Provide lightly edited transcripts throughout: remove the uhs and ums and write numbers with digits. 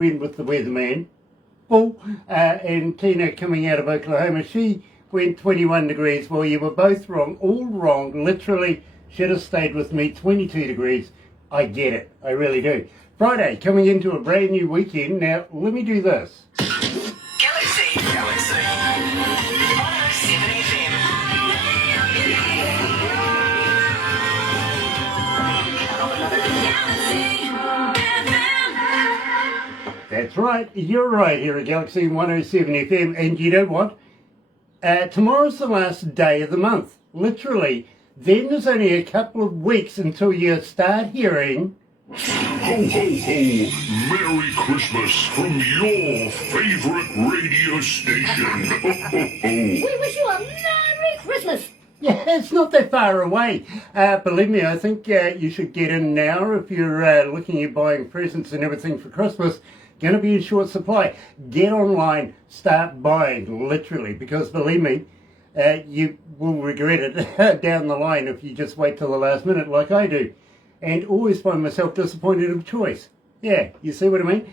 went with the weatherman, Paul, and Tina coming out of Oklahoma. She went 21 degrees. Well, you were both wrong, all wrong. Literally should have stayed with me, 22 degrees. I get it, I really do. Friday, coming into a brand new weekend. Now, let me do this. Galaxy 107fm. That's right, you're right here at Galaxy 107fm. And you know what? Tomorrow's the last day of the month, literally. Then there's only a couple of weeks until you start hearing... Ho, ho, ho! Merry Christmas from your favourite radio station. Ho, ho, ho! We wish you a Merry Christmas! Yeah, it's not that far away. Believe me, I think you should get in now if you're looking at buying presents and everything for Christmas. Going to be in short supply. Get online, start buying, literally, because believe me, you will regret it down the line if you just wait till the last minute like I do. And always find myself disappointed of choice. Yeah, you see what I mean?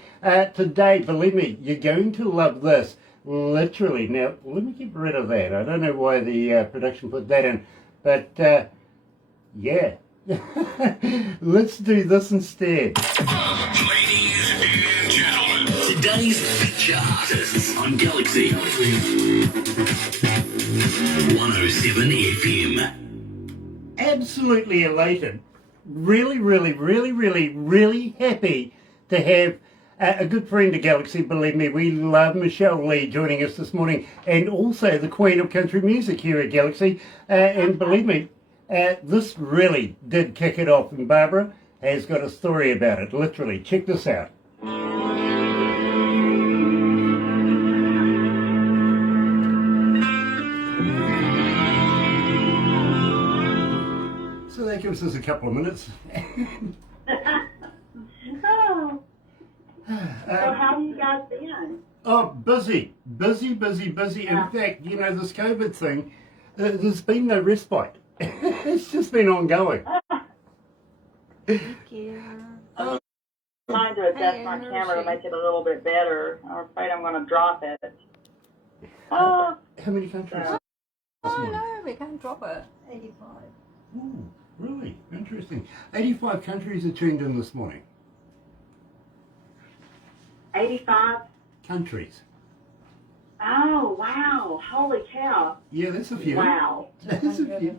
Today, believe me, you're going to love this. Literally. Now, let me get rid of that. I don't know why the production put that in. But, yeah. Let's do this instead. Ladies and gentlemen, Today's feature artists on Galaxy 107fm. Absolutely elated. Really, really, really, really, really happy to have a good friend of Galaxy. Believe me, we love Michelle Leigh joining us this morning, and also the Queen of Country Music here at Galaxy. And believe me, this really did kick it off, and Barbara has got a story about it, literally. Check this out. So that gives us a couple of minutes. Oh. So how have you guys been? Oh, busy. In fact, you know, this COVID thing, there's been no respite. It's just been ongoing. I'm trying to adjust my camera to make it a little bit better. I'm afraid I'm going to drop it. Oh. How many countries? Oh no, we can't drop it. 85. Ooh, really? Interesting. 85 countries are tuned in this morning. 85? Countries. Oh, wow. Holy cow. Yeah, that's a few. Wow. That's a few.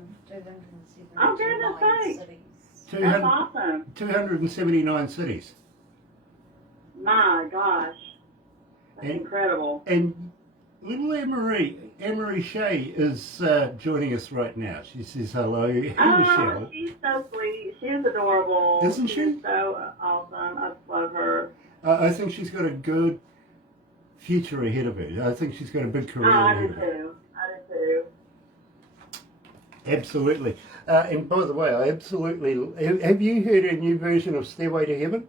Oh, goodness sakes. That's 200, awesome. 279 cities. My gosh. That's incredible. And little Anne-Marie Shea is joining us right now. She says hello. Hey, Michelle. She's so sweet. She's adorable. Isn't she? She's so awesome. I just love her. I think she's got a good future ahead of her. I think she's got a big career I ahead do of her. too. I do too. Absolutely. And by the way, I absolutely... Have you heard a new version of Stairway to Heaven?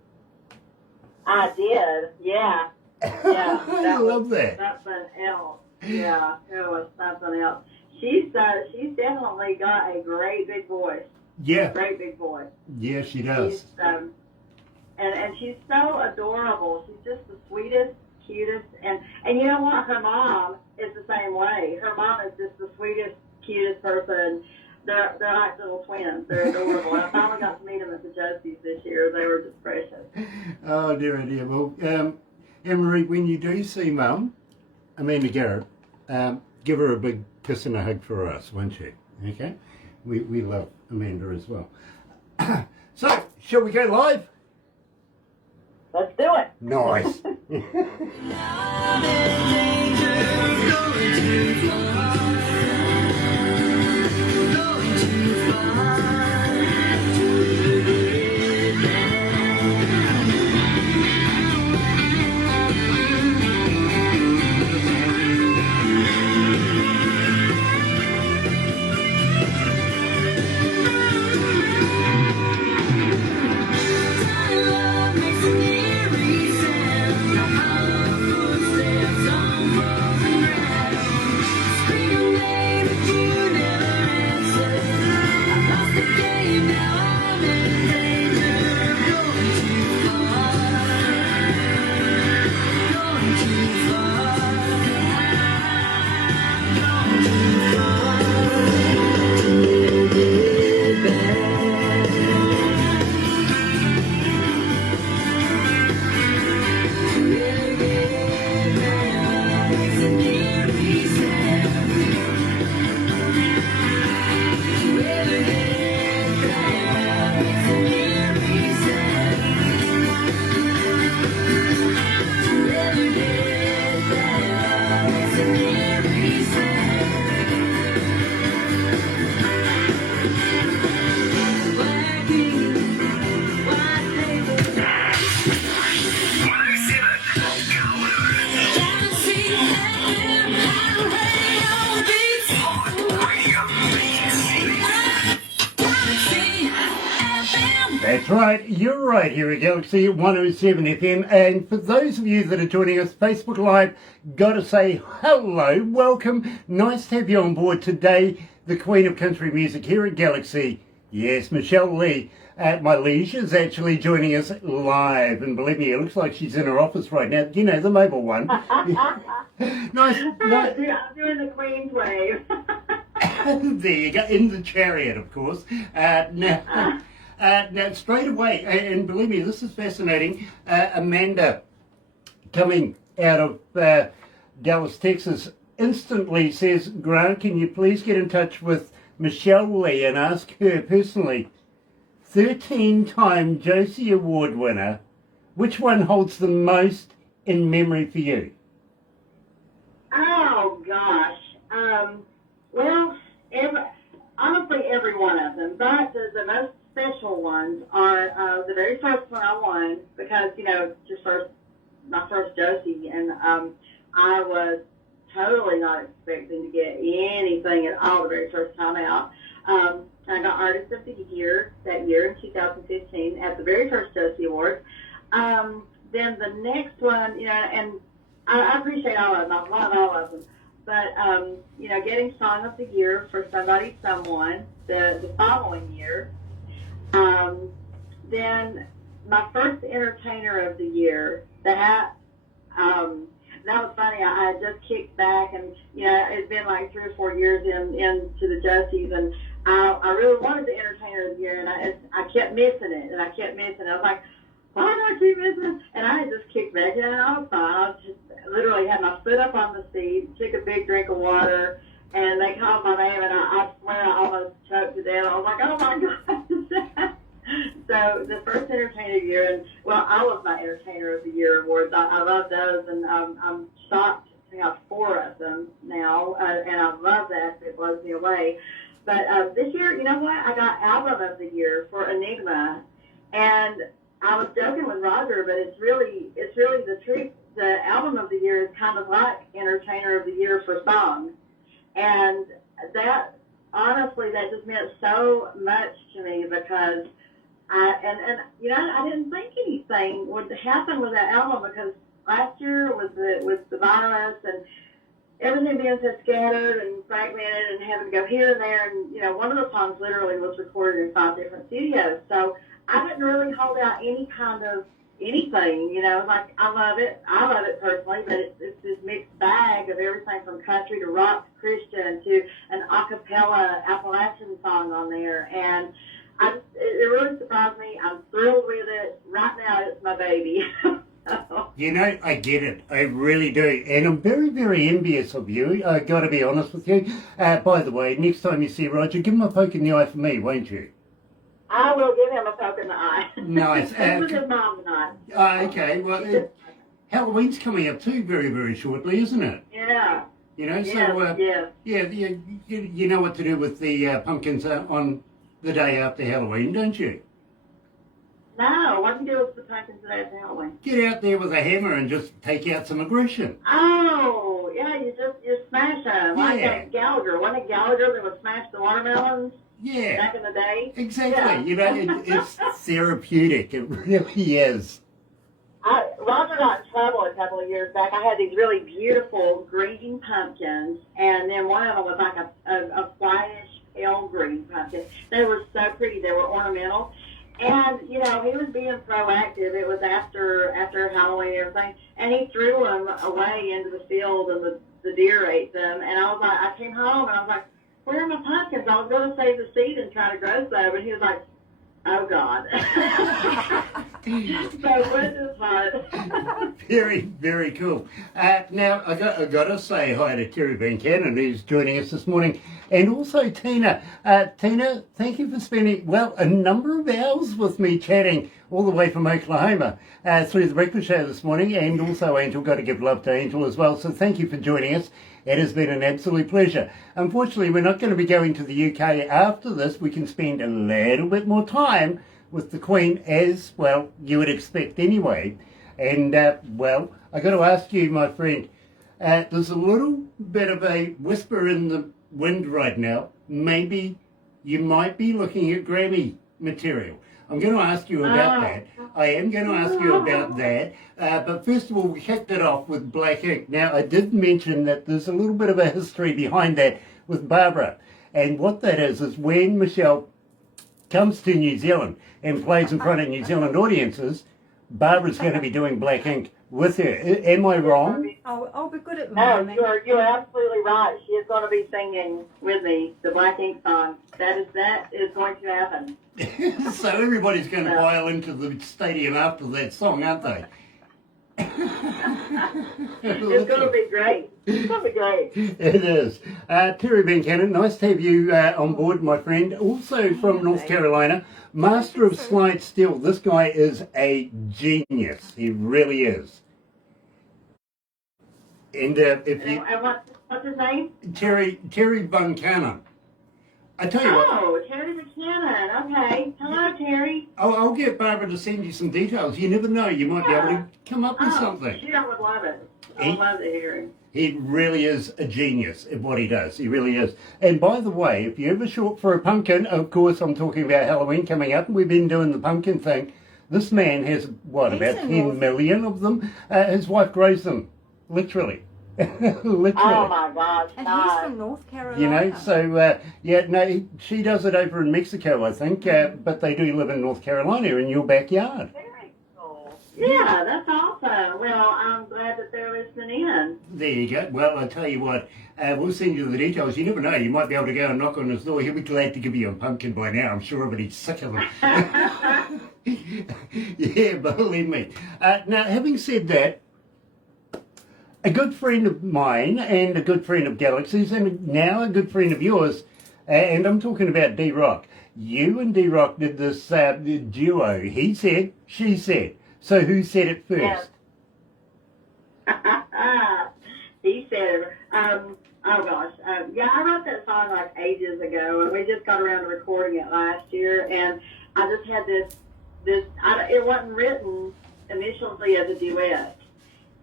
I did. Yeah. Yeah. I love that. Something else. Yeah. It was something else. She's definitely got a great big voice. Yeah. Great big voice. Yeah, she does. She's, and she's so adorable. She's just the sweetest, cutest, and you know what? Her mom is the same way. Her mom is just the sweetest, cutest person. They're like little twins. They're adorable. I finally got to meet them at the Josie's this year. They were just precious. Oh dear, oh dear. Well, Anne-Marie, when you do see Mum, Amanda Garrett, give her a big kiss and a hug for us, won't you? Okay? We love Amanda as well. So, shall we go live? Let's do it. Nice. Makes an eerie sound. Our footsteps on That's right, you're right here at Galaxy 107 FM, and for those of you that are joining us Facebook Live, gotta say hello, welcome, nice to have you on board today, the Queen of Country Music here at Galaxy. Yes, Michelle Leigh at my liege is actually joining us live, and believe me, it looks like she's in her office right now, you know, the mobile one. nice. I'm doing the Queen's wave. There you go, in the chariot, of course. Now, straight away, and believe me, this is fascinating, Amanda, coming out of Dallas, Texas, instantly says, Grant, can you please get in touch with Michelle Leigh and ask her personally, 13-time Josie Award winner, which one holds the most in memory for you? Oh, gosh. Well, honestly, every one of them, but the most special ones are the very first one I won because, you know, my first Josie, and I was totally not expecting to get anything at all the very first time out. I got Artist of the Year that year in 2015 at the very first Josie Award. Then the next one, you know, and I appreciate all of them. I love all of them. But, you know, getting Song of the Year for Somebody Someone the following year. Then my first Entertainer of the Year, that was funny. I had just kicked back, and, you know, it's been like 3 or 4 years into the Josies, and I really wanted the Entertainer of the Year, and I kept missing it, and I kept missing it. I was like, why do I keep missing it? And I had just kicked back, and I was fine. I was just literally had my foot up on the seat, took a big drink of water, and they called my name, and I swear I almost choked to death. I was like, oh my God. So the first Entertainer of the Year, and well, all of my Entertainer of the Year awards, I love those, and I'm shocked to have 4 of them now, and I love that. It blows me away. But this year, you know what? I got Album of the Year for Enigma, and I was joking with Roger, but it's really the truth. The Album of the Year is kind of like Entertainer of the Year for songs, and that honestly, that just meant so much to me because you know, I didn't think anything would happen with that album because last year was the virus and everything being so scattered and fragmented and having to go here and there, and you know, one of the songs literally was recorded in 5 different studios. So I didn't really hold out any kind of anything, you know, like I love it personally, but it's this mixed bag of everything from country to rock to Christian to an a cappella Appalachian song on there, and it really surprised me. I'm thrilled with it. Right now, it's my baby. You know, I get it. I really do. And I'm very, very envious of you. I got to be honest with you. By the way, next time you see Roger, give him a poke in the eye for me, won't you? I will give him a poke in the eye. Nice. With his mom tonight. Okay. Well, Halloween's coming up too very, very shortly, isn't it? Yeah. You know, yes. you know what to do with the pumpkins on the day after Halloween, don't you? No, what do you do with the pumpkins today after Halloween? Get out there with a hammer and just take out some aggression. Oh, yeah, you smash them. Yeah. Like Gallagher. Wasn't it Gallagher that would smash the watermelons? Yeah. Back in the day? Exactly. Yeah. You know, it's therapeutic. It really is. Roger got in trouble a couple of years back. I had these really beautiful green pumpkins, and then one of them was like a whitish pale green pumpkin. They were so pretty. They were ornamental. And, you know, he was being proactive. It was after Halloween and everything. And he threw them away into the field, and the deer ate them. And I was like, I came home, and I was like, where are my pumpkins? I was going to save the seed and try to grow some. And he was like, Oh, God. So bless his heart. Very, very cool. Now, I got to say hi to Terry Van Cannon, who's joining us this morning, and also Tina. Tina, thank you for spending, well, a number of hours with me chatting all the way from Oklahoma through the breakfast show this morning, and also Angel, got to give love to Angel as well, so thank you for joining us. It has been an absolute pleasure. Unfortunately, we're not going to be going to the UK after this. We can spend a little bit more time with the Queen, as, well, you would expect anyway. And, well, I got to ask you, my friend, there's a little bit of a whisper in the wind right now. Maybe you might be looking at Grammy material. I'm going to ask you about that. I am going to ask you about that. But first of all, we kicked it off with Black Ink. Now, I did mention that there's a little bit of a history behind that with Barbara. And what that is when Michelle comes to New Zealand and plays in front of New Zealand audiences, Barbara's going to be doing Black Ink with her. Am I wrong? I'll be good at No, miming. you're absolutely right. She is going to be singing with me the Black Ink song. That is going to happen. So everybody's going to file into the stadium after that song, aren't they? It's going to be great. It's going to be great. It is. Terry Van Cannon, nice to have you on board, my friend. Also from North Carolina, master of slide steel. This guy is a genius. He really is. And if you... And what's his name? Terry Van Cannon. I tell you what. Oh, Terry McKinnon. Okay. Hello, Terry. I'll get Barbara to send you some details. You never know. You might be able to come up with something. She would love it. I would love to hear him. He really is a genius at what he does. He really is. And by the way, if you're ever short for a pumpkin, of course I'm talking about Halloween coming up, and we've been doing the pumpkin thing. This man has, about 10 million of them. His wife grows them, literally. Literally. Oh my gosh. And he's from North Carolina. You know, so, she does it over in Mexico, I think, but they do live in North Carolina, in your backyard. Very cool. Yeah, that's awesome. Well, I'm glad that they're listening in. There you go. Well, I'll tell you what, we'll send you the details. You never know, you might be able to go and knock on his door. He'll be glad to give you a pumpkin by now. I'm sure everybody's sick of them. Yeah, believe me. Now, having said that, a good friend of mine and a good friend of Galaxy's and now a good friend of yours, and I'm talking about D-Rock. You and D-Rock did this duo. He said, she said. So who said it first? Yeah. He said, oh gosh. I wrote that song like ages ago, and we just got around to recording it last year, and I just had this it wasn't written initially as a duet,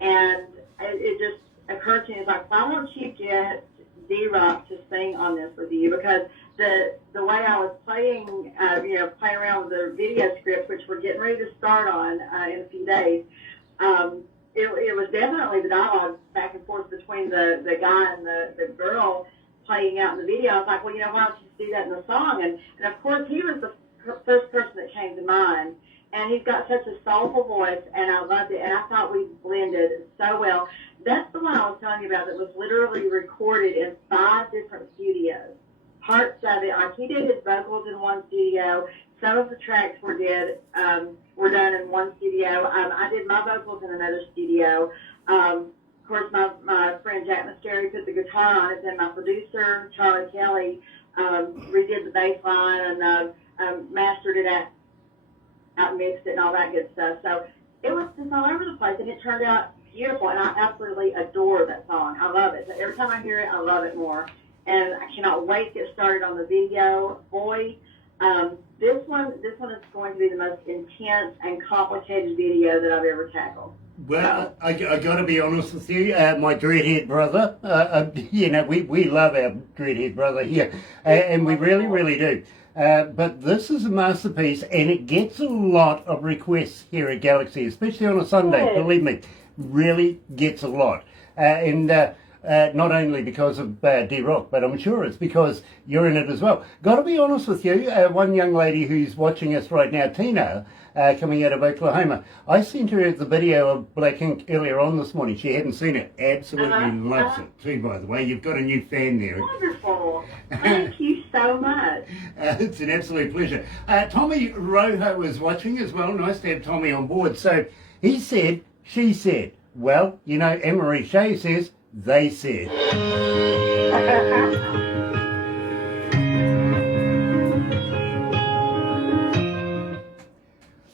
and it just occurred to me, it's like, why don't you get D-Rock to sing on this with you? Because the way I was playing around with the video script, which we're getting ready to start on in a few days, it was definitely the dialogue back and forth between the guy and the girl playing out in the video. I was like, well, why don't you do that in the song? And of course, he was the first person that came to mind. And he's got such a soulful voice, and I loved it. And I thought we blended so well. That's the one I was telling you about that was literally recorded in 5 different studios. Parts of it, like he did his vocals in one studio. Some of the tracks were done in one studio. I did my vocals in another studio. Of course, my friend Jack Mascari put the guitar on it, and my producer, Charlie Kelly, redid the bass line and mastered it out and mixed it and all that good stuff. So it was just all over the place, and it turned out beautiful, and I absolutely adore that song. I love it. So every time I hear it, I love it more. And I cannot wait to get started on the video. Boy, this one is going to be the most intense and complicated video that I've ever tackled. Well, I got to be honest with you, my dreadhead brother, we love our dreadhead brother here, and we really, really do. But this is a masterpiece, and it gets a lot of requests here at Galaxy, especially on a Sunday, believe me, really gets a lot. And not only because of D-Rock, but I'm sure it's because you're in it as well. Got to be honest with you, one young lady who's watching us right now, Tina, coming out of Oklahoma, I sent her the video of Black Ink earlier on this morning. She hadn't seen it. Absolutely loves it too, by the way. You've got a new fan there. Wonderful. Thank you so much. It's an absolute pleasure. Tommy Rojo is watching as well. Nice to have Tommy on board. So he said, she said. Well, you know, Anne-Marie Shea says, they said.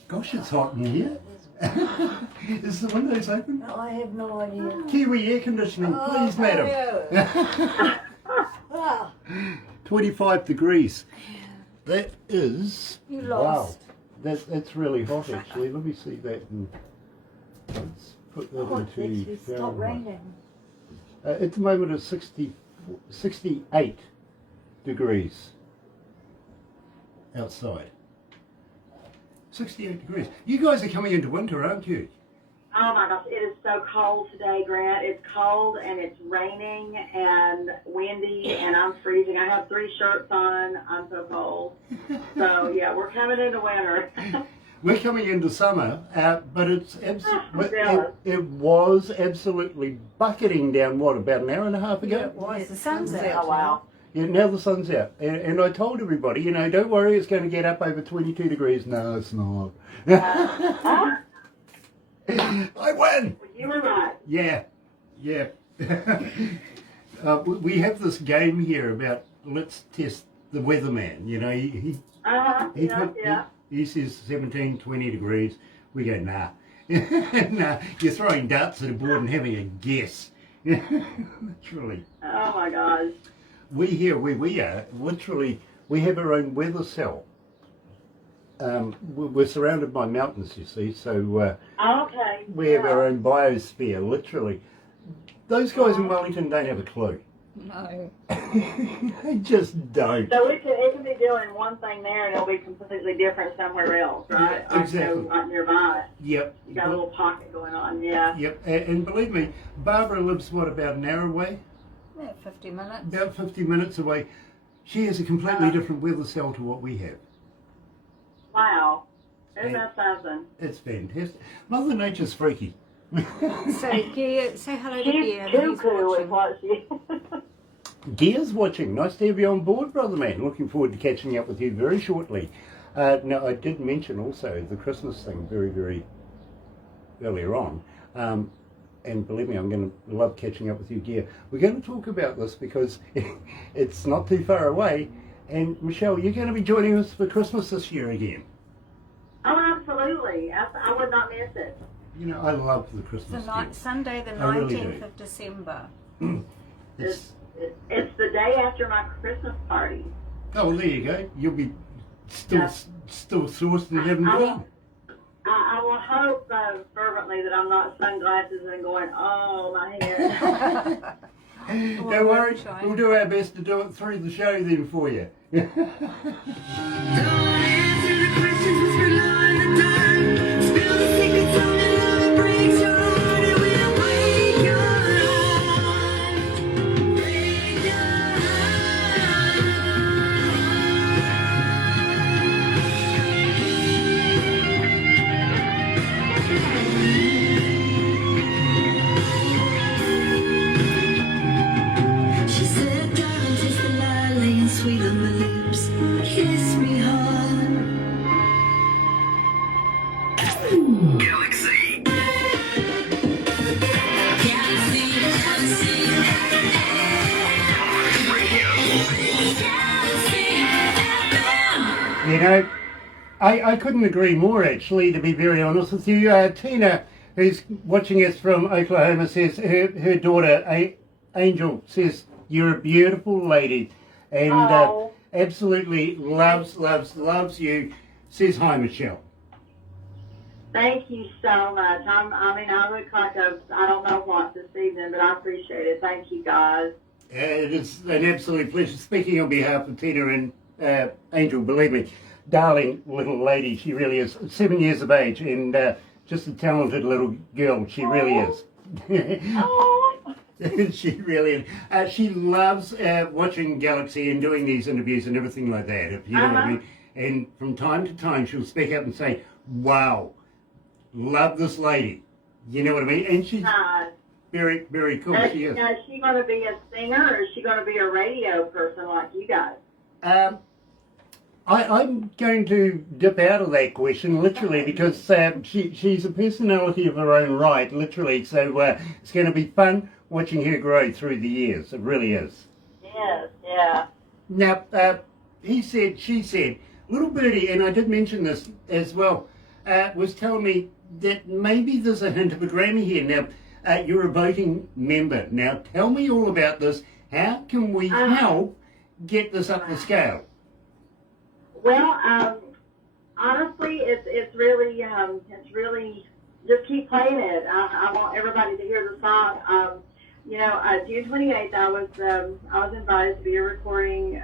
Gosh, it's hot in here. Is the windows open? I have no idea. Kiwi air conditioning, please, madam. 25 degrees. That is... You lost. Wow. That's really hot, actually. Let me see that. And let's put that into It's not Fahrenheit. raining. At the moment it's 68 degrees outside. 68 degrees. You guys are coming into winter, aren't you? Oh my gosh, it is so cold today, Grant. It's cold and it's raining and windy and I'm freezing. I have 3 shirts on. I'm so cold. So yeah, we're coming into winter. We're coming into summer, but it's Yeah. it was absolutely bucketing down, what, about an hour and a half ago? It was. The sun's out. Oh wow. Yeah, now the sun's out. And I told everybody, you know, don't worry, it's going to get up over 22 degrees. No, it's not. I win! You were right. Yeah, yeah. We have this game here about let's test the weatherman. You know, he says 17, 20 degrees. We go, nah. Nah, you're throwing darts at a board and having a guess. Literally. Oh my gosh. We here, where we are, literally, we have our own weather cell. We're surrounded by mountains, you see, so Okay. we have our own biosphere, literally. Those guys in Wellington don't have a clue. No. They just don't. So it can be doing one thing there and it'll be completely different somewhere else, right? Yeah, exactly. Right nearby. Yep. You got a little pocket going on, yeah. Yep, and believe me, Barbara lives, what, about an hour away? Yeah, 50 minutes. About 50 minutes away. She has a completely different weather cell to what we have. Wow. Isn't Yeah. that something? It's fantastic. Mother Nature's freaky. Say hello to She's Gia. cuckoo is what she Gear's watching. Nice to have you on board, brother man. Looking forward to catching up with you very shortly. Now, I did mention also the Christmas thing very, very earlier on. And believe me, I'm going to love catching up with you, Gear. We're going to talk about this because it's not too far away. And Michelle, you're going to be joining us for Christmas this year again. Oh, absolutely. I would not miss it. You know, I love the Christmas gift. Sunday the I really 19th do. of December. It's, It's the day after my Christmas party. oh, well, there you go. You'll be still Yeah. still sourced and having I fun. I will hope fervently that I'm not sunglasses and going, oh, my hair. Don't worry, try. we'll do our best to do it through the show then for you. She said, darling, taste the lily and sweet on my lips. Kiss me hard. Galaxy. You know, I couldn't agree more actually, to be very honest with you. Tina, who's watching us from Oklahoma, says her daughter, Angel, says, you're a beautiful lady and Oh. absolutely loves you. Says hi, Michelle. Thank you so much. I look like I don't know what this evening, but I appreciate it. Thank you, guys. It is an absolute pleasure. Speaking on behalf of Tina and Angel, believe me, darling little lady, she really is. 7 years of age and just a talented little girl, she really is. Oh. She really is. She loves watching Galaxy and doing these interviews and everything like that, if you know what I mean. And from time to time, she'll speak up and say, wow, love this lady. You know what I mean? And she's very, very cool. She is. Now, is she going to be a singer or is she going to be a radio person like you guys? I'm going to dip out of that question, literally, because she's a personality of her own right, literally. So it's going to be fun watching her grow through the years. It really is. Yes, yeah. Now, he said, she said, little birdie, and I did mention this as well, was telling me that maybe there's a hint of a Grammy here. Now, you're a voting member. Now, tell me all about this. How can we help get this up the scale? Well, honestly, it's really just keep playing it. I want everybody to hear the song. June 28th, I was invited to be a recording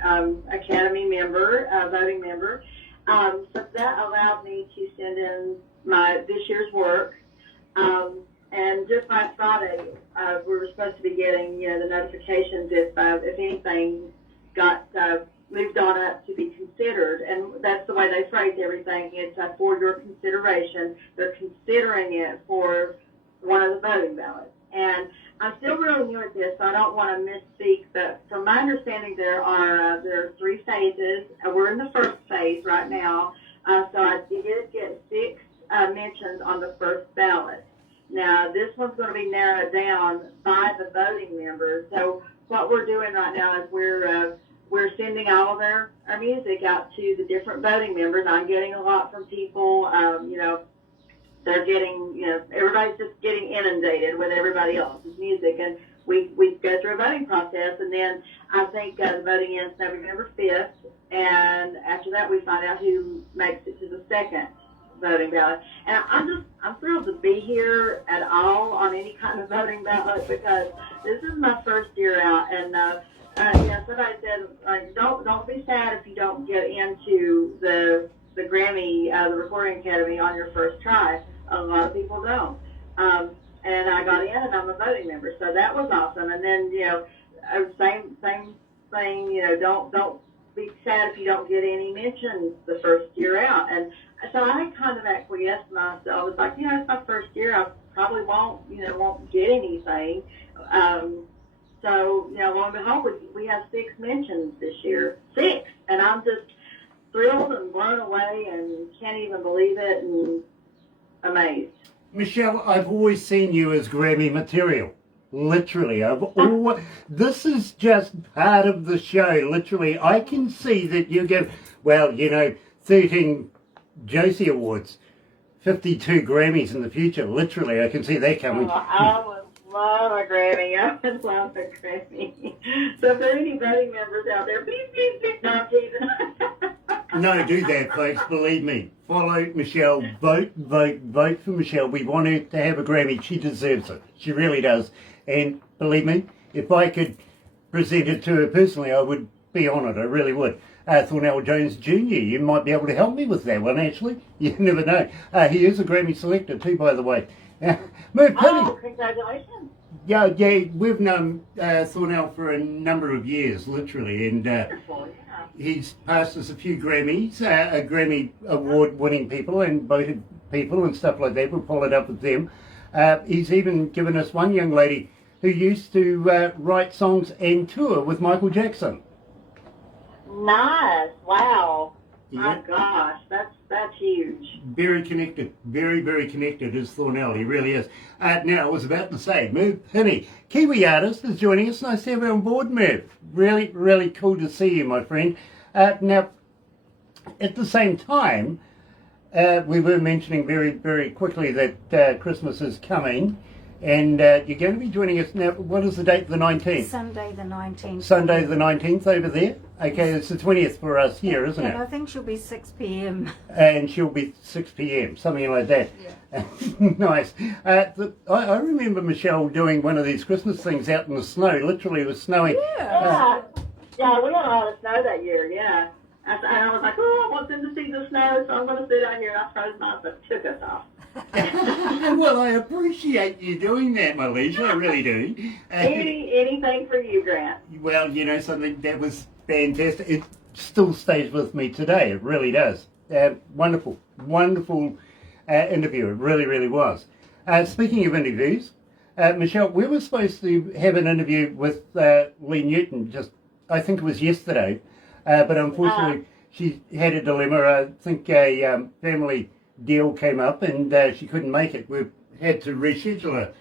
academy member, voting member. So that allowed me to send in this year's work. And just last Friday, we were supposed to be getting the notifications if anything got moved on up to be considered, and that's the way they phrase everything. It's for your consideration. They're considering it for one of the voting ballots. And I'm still really new at this, so I don't want to misspeak, but from my understanding, there are 3 phases. We're in the first phase right now, so I did get 6 mentions on the first ballot. Now, this one's going to be narrowed down by the voting members. So what we're doing right now is we're sending all of our music out to the different voting members. I'm getting a lot from people. They're getting, everybody's just getting inundated with everybody else's music. And we go through a voting process. And then I think the voting ends November 5th. And after that, we find out who makes it to the second voting ballot. And I'm thrilled to be here at all on any kind of voting ballot because this is my first year out. And, somebody said, don't be sad if you don't get into the Grammy, the Recording Academy on your first try. A lot of people don't. And I got in, and I'm a voting member, so that was awesome. And then, same thing. Don't be sad if you don't get any mentions the first year out. And so I kind of acquiesced myself. I was like, it's my first year. I probably won't get anything. So, lo and behold, we have 6 mentions this year. 6! And I'm just thrilled and blown away and can't even believe it and amazed. Michelle, I've always seen you as Grammy material. Literally. This is just part of the show. Literally. I can see that you get, 13 Josie Awards, 52 Grammys in the future. Literally. I can see that coming. I would love a Grammy. I would love a Grammy. So if there are any voting members out there, please, no, I'm teasing. No, do that, folks. Believe me. Follow Michelle. Vote for Michelle. We want her to have a Grammy. She deserves it. She really does. And believe me, if I could present it to her personally, I would be honoured. I really would. Thornell Jones Jr., you might be able to help me with that one, actually. You never know. He is a Grammy selector too, by the way. Congratulations. Yeah, we've known Thornell for a number of years, literally, and he's passed us a few Grammys, a Grammy award-winning people and voted people and stuff like that. We've followed up with them. He's even given us one young lady who used to write songs and tour with Michael Jackson. Nice. Wow. Yeah. My gosh, that's huge. Very connected, very, very connected is Thornell. He really is. Now, I was about to say, Merv Pinney, Kiwi artist, is joining us. Nice to have you on board, Merv. Really, really cool to see you, my friend. Now, at the same time, we were mentioning very, very quickly that Christmas is coming, and you're going to be joining us now. What is the date? The 19th? Sunday the 19th. Sunday the 19th over there? Okay, it's the 20th for us here, isn't it? I think she'll be 6 p.m. And she'll be 6 p.m, something like that. Yeah. Nice. I remember Michelle doing one of these Christmas things out in the snow. Literally, it was snowing. Yeah, we had a lot of snow that year, yeah. And I was like, I want them to see the snow, so I'm going to sit out here. I froze myself, took us off. Well, I appreciate you doing that, my liege. I really do. Anything for you, Grant. Well, you know something, that was fantastic. It still stays with me today. It really does. Wonderful interview. It really, really was. Speaking of interviews, Michelle, we were supposed to have an interview with Leigh Newton I think it was yesterday, but unfortunately she had a dilemma. I think a family deal came up and she couldn't make it. We've had to reschedule her.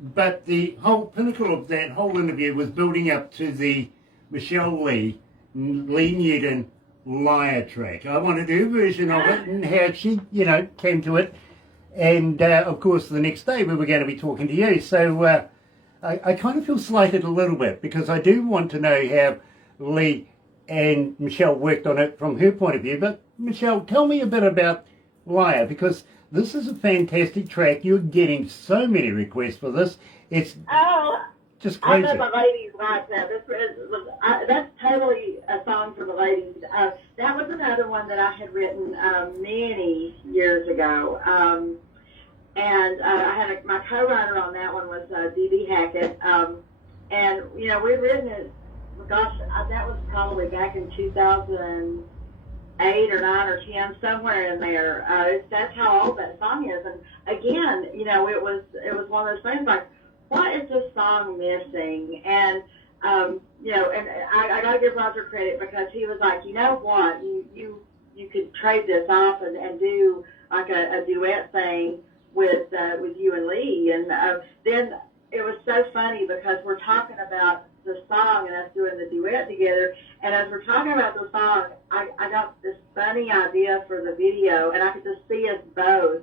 But the whole pinnacle of that whole interview was building up to the Michelle Leigh Newton Liar track. I want to do a version of it and how she, came to it. And, of course, the next day we were going to be talking to you. So I kind of feel slighted a little bit because I do want to know how Leigh and Michelle worked on it from her point of view. But, Michelle, tell me a bit about Liar, because this is a fantastic track. You're getting so many requests for this. It's just crazy. I know the ladies like that. That's totally a song for the ladies. That was another one that I had written many years ago. And I had my co-writer on that one was D.B. Hackett. And, we'd written it, gosh, that was probably back in 2008 or 9 or 10, somewhere in there. That's how old that song is. And again, it was one of those things like, what is this song missing? And, and I got to give Roger credit because he was like, you know what, you could trade this off and do like a duet thing with you and Leigh. And then it was so funny because we're talking about the song and us doing the duet together. And as we're talking about the song, I got this funny idea for the video, and I could just see us both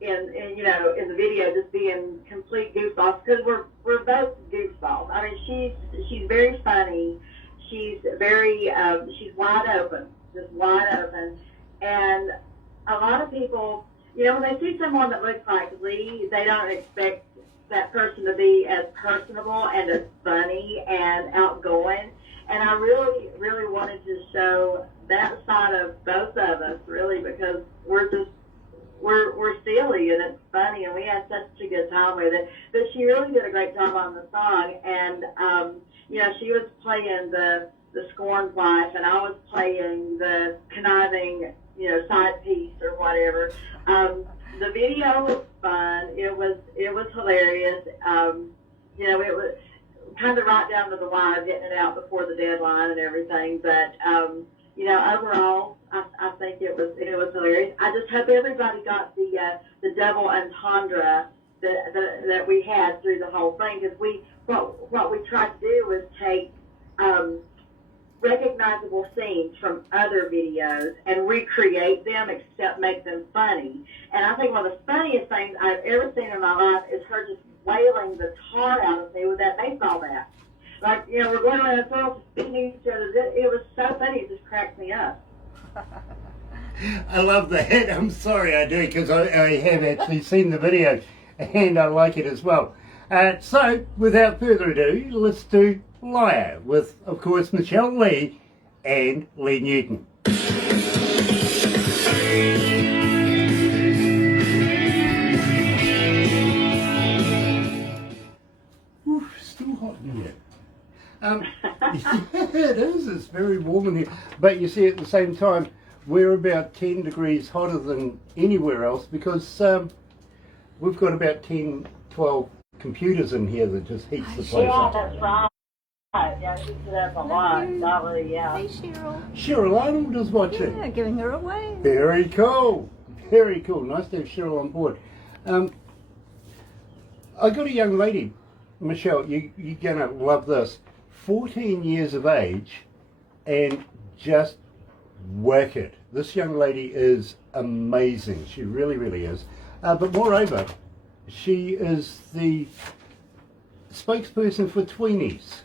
in the video just being complete goofballs because we're both goofballs. I mean, she's very funny. She's very she's wide open, just wide open. And a lot of people, when they see someone that looks like Leigh, they don't expect that person to be as personable and as funny and outgoing. And I really, really wanted to show that side of both of us, really, because we're silly and it's funny and we had such a good time with it. But she really did a great job on the song. And, she was playing the scorned wife and I was playing the conniving, side piece or whatever. The video was fun. It was hilarious. It was kind of right down to the wire, getting it out before the deadline and everything. But overall, I think it was hilarious. I just hope everybody got the double entendre that we had through the whole thing, because what we tried to do was take recognizable scenes from other videos and recreate them, except make them funny. And I think one of the funniest things I've ever seen in my life is her just wailing the tar out of me with that baseball bat. Like, we're going around in circles, beating each other. It was so funny, it just cracked me up. I love that. I'm sorry I do, because I have actually seen the video and I like it as well. So, without further ado, let's do Liar with, of course, Michelle Leigh and Leigh Newton. Oof, still hot in here. It is. It's very warm in here. But you see, at the same time, we're about 10 degrees hotter than anywhere else because we've got about 10, 12 computers in here that just heats the place up. Yeah, that's right. Yeah, she said that's a lot. Probably, yeah. Hey, Cheryl. Cheryl Arnold is watching. Yeah, giving her away. Very cool. Very cool. Nice to have Cheryl on board. I got a young lady, Michelle, you're going to love this. 14 years of age and just work it. This young lady is amazing. She really, really is. But moreover, she is the spokesperson for tweenies.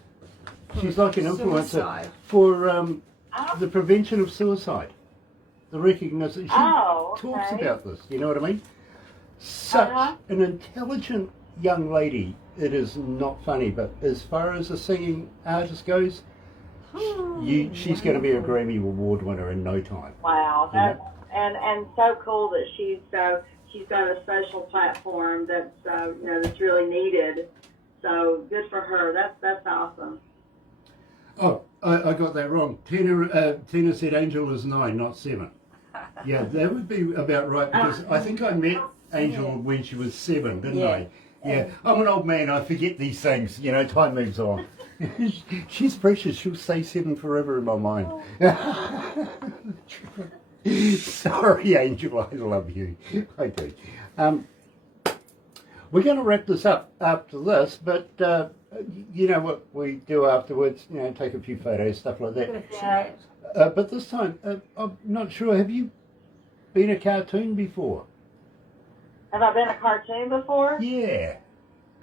She's like an influencer for the prevention of suicide. The recognition. She talks about this, you know what I mean? Such an intelligent young lady. It is not funny, but as far as a singing artist goes, she's going to be a Grammy Award winner in no time. Wow, and so cool that she's she's got a social platform that's that's really needed. So good for her. That's awesome. Oh, I got that wrong. Tina said Angel is 9, not 7. Yeah, that would be about right because I think I met Angel when she was 7, didn't I? Yeah, I'm an old man. I forget these things. You know, time moves on. She's precious. She'll stay 7 forever in my mind. Sorry, Angel. I love you. I do. We're going to wrap this up after this, but you know what we do afterwards? You know, take a few photos, stuff like that. Yeah. But this time, I'm not sure. Have you been a cartoon before? Have I been a cartoon before? Yeah.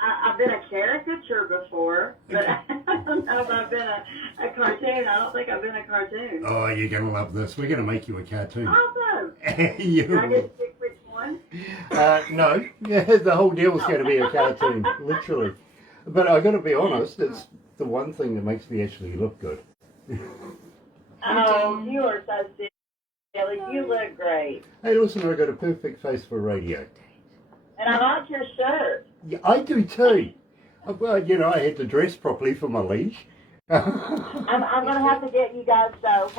I've been a caricature before, but I don't know if I've been a cartoon. I don't think I've been a cartoon. Oh, you're going to love this. We're going to make you a cartoon. Awesome. You Can I will. get to pick which one? No. Yeah, the whole deal's going to be a cartoon, literally. But I got to be honest, it's the one thing that makes me actually look good. Oh, you are so silly. You look great. Hey, listen, I got a perfect face for radio. And I like your shirt. Yeah, I do too. Well, you know, I had to dress properly for my leash. I'm going to have to get you guys, though,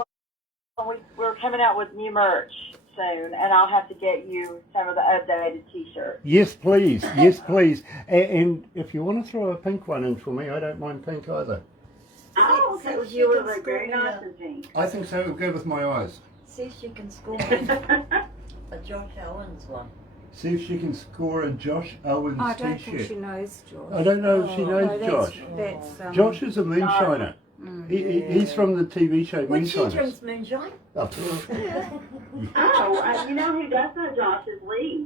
when we're coming out with new merch soon, and I'll have to get you some of the updated T-shirts. Yes, please. Yes, please. And if you want to throw a pink one in for me, I don't mind pink either. Oh, okay. See if You she would can look very score me nice up. in pink. I think so. It'll go with my eyes. See if she can score me a Josh Owens one. See if she can score a Josh Owens I don't t-shirt. think she knows George. I don't know if she knows No, Josh. That's Josh is a moonshiner. He's from the TV show When she Moonshiners. drinks moonshine. Oh, Oh, you know who does know Josh is Leigh.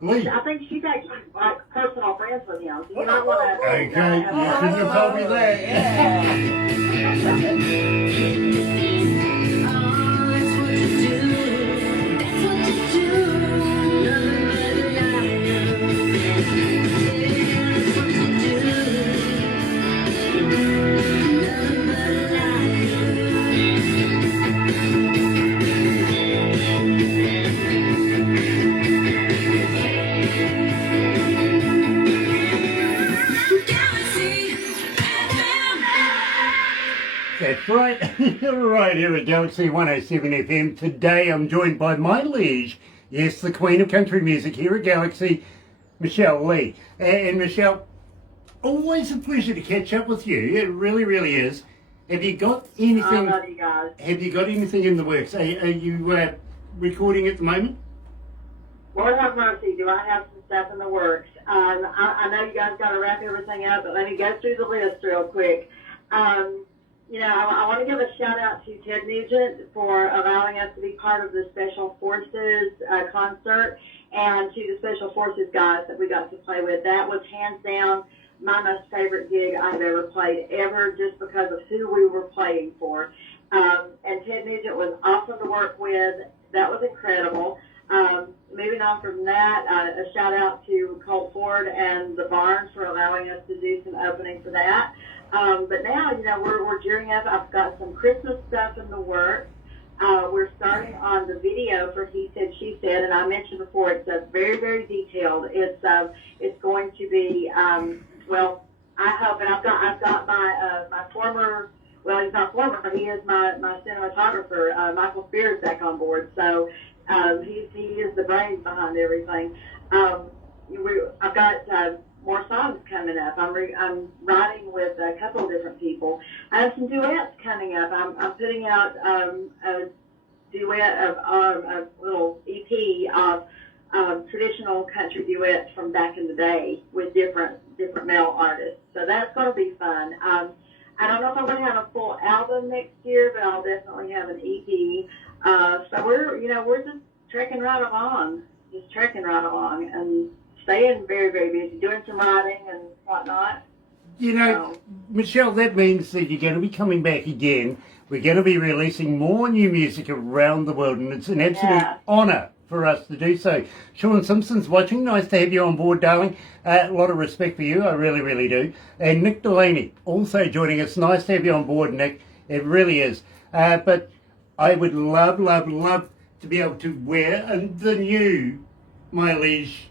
Lee. I think she's actually like personal friends with him. So you might want to. Okay, you shouldn't have told me that. That's right. You're right here at Galaxy 107 FM. Today I'm joined by my liege, yes, the queen of country music here at Galaxy, Michelle Leigh. And Michelle, always a pleasure to catch up with you. It really, really is. Have you got I anything? love you guys. Have you got anything in the works? Are you recording at the moment? Lord have mercy, do I have some stuff in the works? I know you guys got to wrap everything up, but let me go through the list real quick. I want to give a shout out to Ted Nugent for allowing us to be part of the Special Forces concert, and to the Special Forces guys that we got to play with. That was hands down my most favorite gig I've ever played ever, just because of who we were playing for. And Ted Nugent was awesome to work with. That was incredible. Moving on from that, a shout out to Colt Ford and the Barnes for allowing us to do some opening for that. But now, we're gearing up. I've got some Christmas stuff in the works. We're starting on the video for He Said, She Said, and I mentioned before, it's very, very detailed. It's going to be, I hope, and I've got my former, well, he's not former, he is my cinematographer, Michael Spears, back on board. So he is the brains behind everything. I've got more songs coming up. I'm writing with a couple of different people. I have some duets coming up. I'm putting out a duet of a little EP of traditional country duets from back in the day with different male artists. So that's going to be fun. I don't know if I'm going to have a full album next year, but I'll definitely have an EP. So we're just trekking right along, and staying very, very busy, doing some writing and whatnot. Michelle, that means that you're going to be coming back again. We're going to be releasing more new music around the world, and it's an absolute honour for us to do so. Sean Simpson's watching. Nice to have you on board, darling. A lot of respect for you. I really, really do. And Nick Delaney also joining us. Nice to have you on board, Nick. It really is. But I would love to be able to wear the new my liege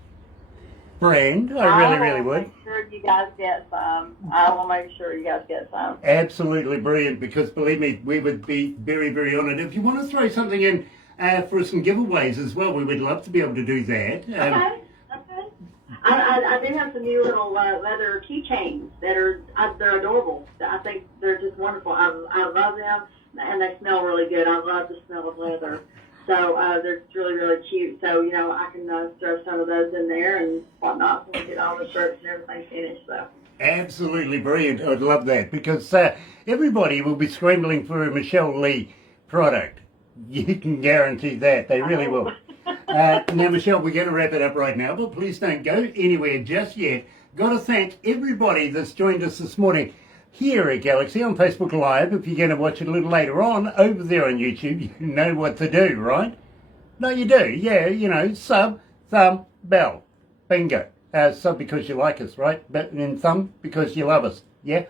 brand. I really would. Make sure you guys get some. I will make sure you guys get some. Absolutely brilliant, because believe me, we would be very, very honoured. If you want to throw something in for some giveaways as well, we would love to be able to do that. Okay. I do have some new little leather keychains that they're adorable. I think they're just wonderful. I love them, and they smell really good. I love the smell of leather. So they're really, really cute. So, I can throw some of those in there and whatnot when we get all the shirts and everything finished. So. Absolutely brilliant. I'd love that, because everybody will be scrambling for a Michelle Leigh product. You can guarantee that. They really will. Now, Michelle, we're going to wrap it up right now, but please don't go anywhere just yet. Got to thank everybody that's joined us this morning here at Galaxy on Facebook Live. If you're going to watch it a little later on over there on YouTube, you know what to do, right? No, you do. Yeah, sub, thumb, bell. Bingo. Sub because you like us, right? But then thumb because you love us. Yeah?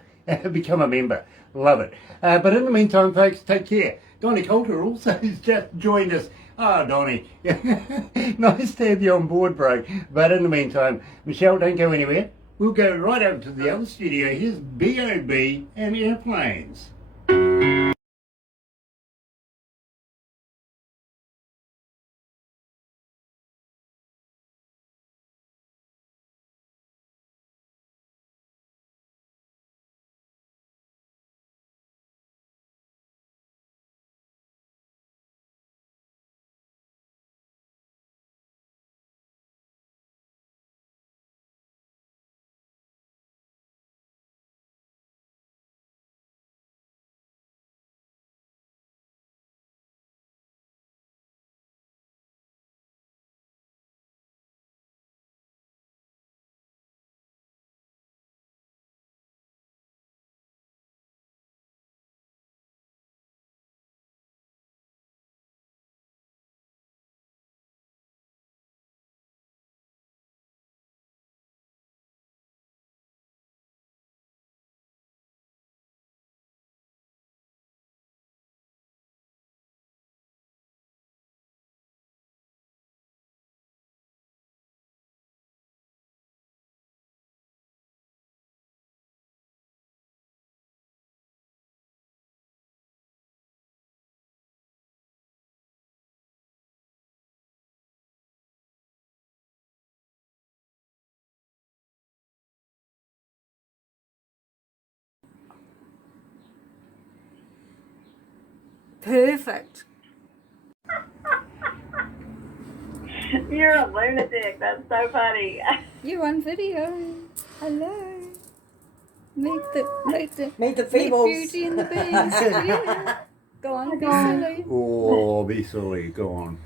Become a member. Love it. But in the meantime, folks, take care. Donnie Coulter also has just joined us. Oh, Donnie. Nice to have you on board, bro. But in the meantime, Michelle, don't go anywhere. We'll go right over to the other studio. Here's B.O.B. and Airplanes. Perfect. You're a lunatic. That's so funny. You're on video. Hello. Meet the Feebles. Beauty and the Beast. Yeah. Go on, be silly. Oh, be silly. Go on.